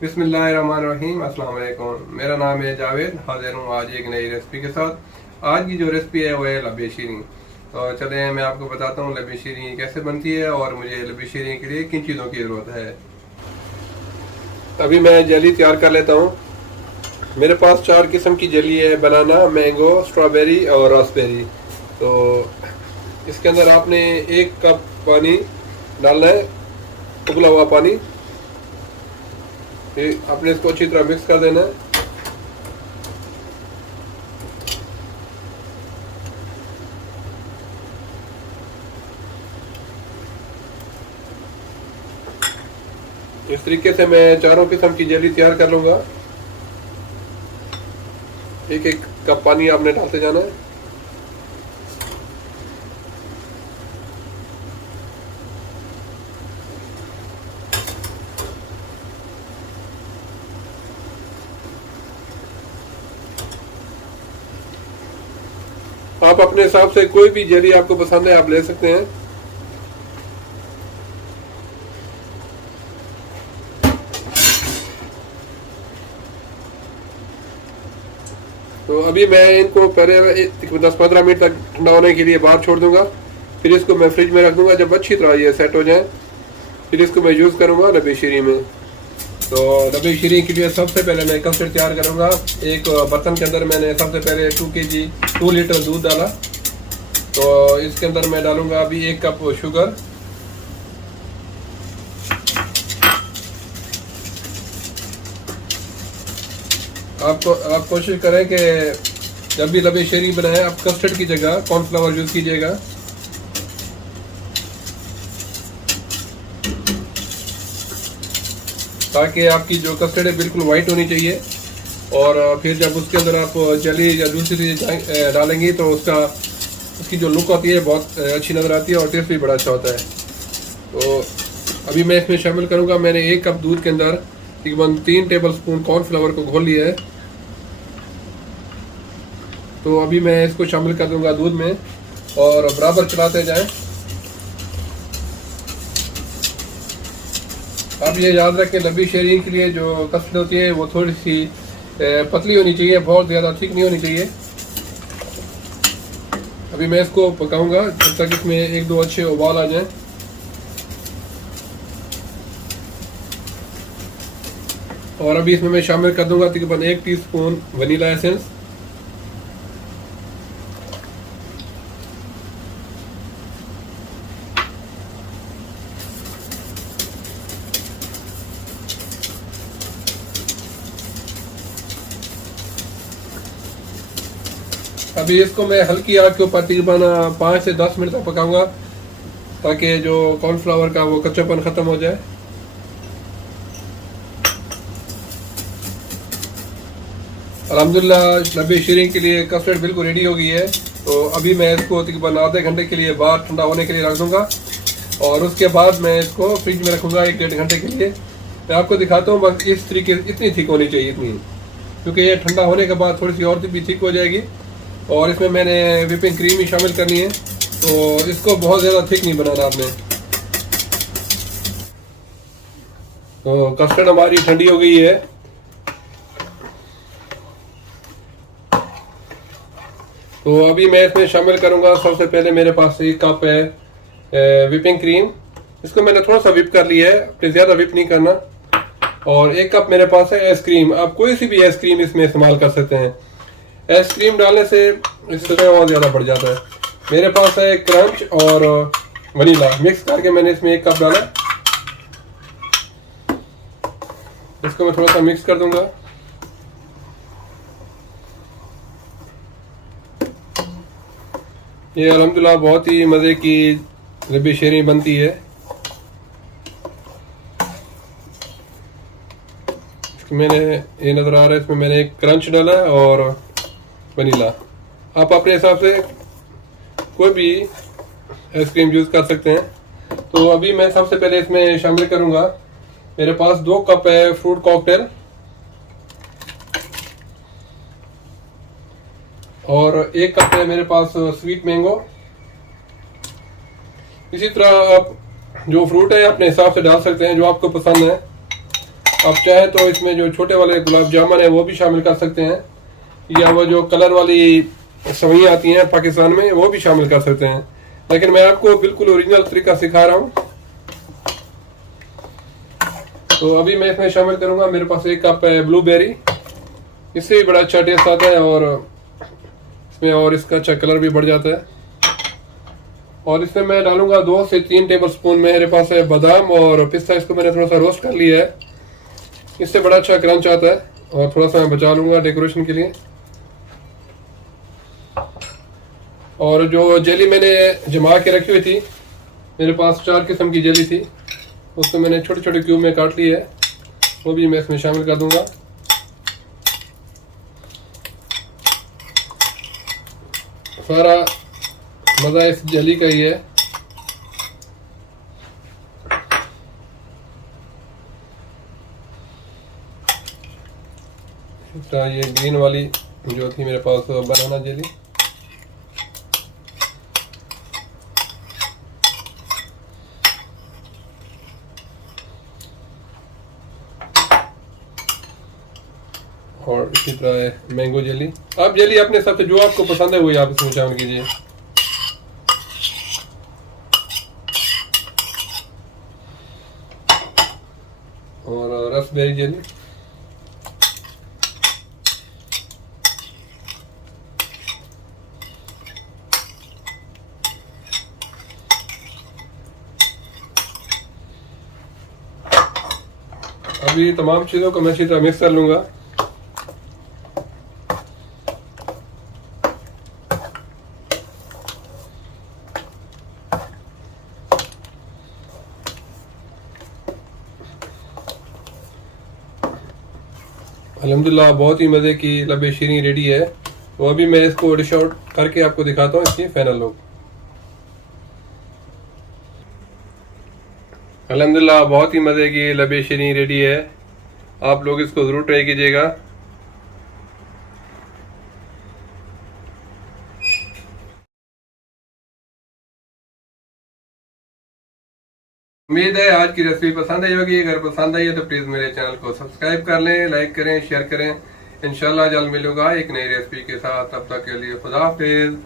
बिस्मिल्लाहिर्रहमानिर्रहीम। अस्सलाम वालेकुम। मेरा नाम है जावेद। हाजिर हूँ आज एक नई रेसिपी के साथ। आज की जो रेसिपी है वो है लब्बी शीरीं। तो चलें मैं आपको बताता हूँ लब्बी शीरीं कैसे बनती है और मुझे लब्बी शीरीं के लिए किन चीज़ों की ज़रूरत है। अभी मैं जेली तैयार कर लेता हूँ। मेरे पास 4 किस्म की जेली है, बनाना, मैंगो, स्ट्रॉबेरी और रास्पबेरी। तो इसके अंदर आपने 1 कप पानी डालना है, उबला हुआ पानी। आपने इसको अच्छी तरह मिक्स कर देना है। इस तरीके से मैं चारों किस्म की जेली तैयार कर लूंगा। 1-1 कप पानी आपने डालते जाना है। आप अपने हिसाब से कोई भी जेली आपको पसंद है आप ले सकते हैं। तो अभी मैं इनको पहले 10-15 मिनट तक ठंडा होने के लिए बाहर छोड़ दूंगा। फिर इसको मैं फ्रिज में रख दूंगा। जब अच्छी तरह ये सेट हो जाए फिर इसको मैं यूज़ करूंगा लब्बी शीरीं में। तो लब्बी शीरीं के लिए सबसे पहले मैं कस्टर्ड तैयार करूंगा। एक बर्तन के अंदर मैंने सबसे पहले 2 लीटर दूध डाला। तो इसके अंदर मैं डालूंगा अभी 1 कप शुगर। आप कोशिश करें कि जब भी लब्बी शीरीं बनाएं आप कस्टर्ड की जगह कॉर्नफ्लावर यूज़ कीजिएगा। ताकि आपकी जो कस्टर्ड है बिल्कुल वाइट होनी चाहिए। और फिर जब उसके अंदर आप जेली या दूसरी चीज़ डालेंगी तो उसकी जो लुक होती है बहुत अच्छी नज़र आती है और टेस्ट भी बड़ा अच्छा होता है। तो अभी मैं इसमें शामिल करूँगा, मैंने 1 कप दूध के अंदर तकरीबन 3 टेबल स्पून कॉर्नफ्लावर को घोल लिया है। तो अभी मैं इसको शामिल कर दूंगा दूध में और बराबर चलाते जाएं। अब ये याद रखें लब्बी शीरीं के लिए जो कस्टर्ड होती है वो थोड़ी सी पतली होनी चाहिए, बहुत ज़्यादा थिक नहीं होनी चाहिए। अभी मैं इसको पकाऊंगा जब तक इसमें 1-2 अच्छे उबाल आ जाएं। और अभी इसमें मैं शामिल कर दूंगा तकरीबन 1 टीस्पून वनीला एसेंस। अभी इसको मैं हल्की आग के ऊपर तकरीबन 5 से 10 मिनट तक पकाऊंगा ताकि जो कॉर्नफ्लावर का वो कच्चापन ख़त्म हो जाए। अल्हम्दुलिल्लाह लब्बी शीरीं के लिए कस्टर्ड बिल्कुल रेडी हो गई है। तो अभी मैं इसको तकरीबन आधे घंटे के लिए बाहर ठंडा होने के लिए रख दूंगा और उसके बाद मैं इसको फ्रिज में रखूंगा 1-1.5 घंटे के लिए। मैं आपको दिखाता हूँ बस इस तरीके इतनी थिक होनी चाहिए, इतनी, क्योंकि ये ठंडा होने के बाद थोड़ी सी और भी थिक हो जाएगी। और इसमें मैंने व्हिपिंग क्रीम भी शामिल करनी है, तो इसको बहुत ज़्यादा थिक नहीं बनाना आपने। तो कस्टर्ड हमारी ठंडी हो गई है। तो अभी मैं इसमें शामिल करूंगा, सबसे पहले मेरे पास 1 कप है व्हिपिंग क्रीम। इसको मैंने थोड़ा सा व्हिप कर लिया है, ज़्यादा व्हिप नहीं करना। और 1 कप मेरे पास है आइसक्रीम। आप कोई सी भी आइसक्रीम इसमें इस्तेमाल कर सकते हैं। आइसक्रीम डालने से इसमें और ज़्यादा बढ़ जाता है। मेरे पास है क्रंच और वनीला मिक्स करके मैंने इसमें 1 कप डाला। इसको मैं थोड़ा सा मिक्स कर दूंगा। ये अल्हम्दुलिल्लाह बहुत ही मज़े की लब्बी शीरीं बनती है। मैंने ये नज़र आ रहा है, इसमें मैंने एक क्रंच डाला है और वनीला। आप अपने हिसाब से कोई भी आइसक्रीम यूज़ कर सकते हैं। तो अभी मैं सबसे पहले इसमें शामिल करूंगा, मेरे पास 2 कप है फ्रूट कॉकटेल और 1 कप है मेरे पास स्वीट मैंगो। इसी तरह आप जो फ्रूट है अपने हिसाब से डाल सकते हैं, जो आपको पसंद है। आप चाहे तो इसमें जो छोटे वाले गुलाब जामुन है वो भी शामिल कर सकते हैं, या वो जो कलर वाली सवैयाँ आती हैं पाकिस्तान में वो भी शामिल कर सकते हैं, लेकिन मैं आपको बिल्कुल ओरिजिनल तरीका सिखा रहा हूँ। तो अभी मैं इसमें शामिल करूंगा, मेरे पास 1 कप है ब्लूबेरी, इससे भी बड़ा अच्छा टेस्ट आता है और इसमें और इसका अच्छा कलर भी बढ़ जाता है। और इसमें मैं डालूंगा 2 से 3 टेबल स्पून मेरे पास है बादाम और पिस्ता, इसको मैंने थोड़ा सा रोस्ट कर लिया है, इससे बड़ा अच्छा क्रंच आता है। और थोड़ा सा मैं बचा लूंगा डेकोरेशन के लिए। और जो जेली मैंने जमा के रखी हुई थी, मेरे पास 4 किस्म की जेली थी, उसको मैंने छोटे छोटे क्यूब में काट ली है, वो भी मैं इसमें शामिल कर दूंगा। सारा मज़ा इस जेली का ही है। ये ग्रीन वाली जो थी मेरे पास बनाना जेली, और इसी तरह है मैंगो जेली। आप जेली अपने हिसाब से जो आपको पसंद है वही आप इसमें शामिल कीजिए। और रसबेरी जेली, अभी तमाम चीज़ों को मैं अच्छी तरह मिक्स कर लूंगा। अल्हम्दुलिल्लाह बहुत ही मज़े की लबे शीरीन रेडी है। तो अभी मैं इसको डिश आउट करके आपको दिखाता हूँ इसकी फाइनल लुक। अल्हम्दुलिल्लाह बहुत ही मज़े की लबे शीरीन रेडी है, आप लोग इसको ज़रूर ट्राई कीजिएगा। उम्मीद है आज की रेसिपी पसंद आई होगी। अगर पसंद आई है तो प्लीज़ मेरे चैनल को सब्सक्राइब कर लें, लाइक करें, शेयर करें। इंशाल्लाह जल्द मिलूंगा एक नई रेसिपी के साथ, तब तक के लिए खुदा हाफिज।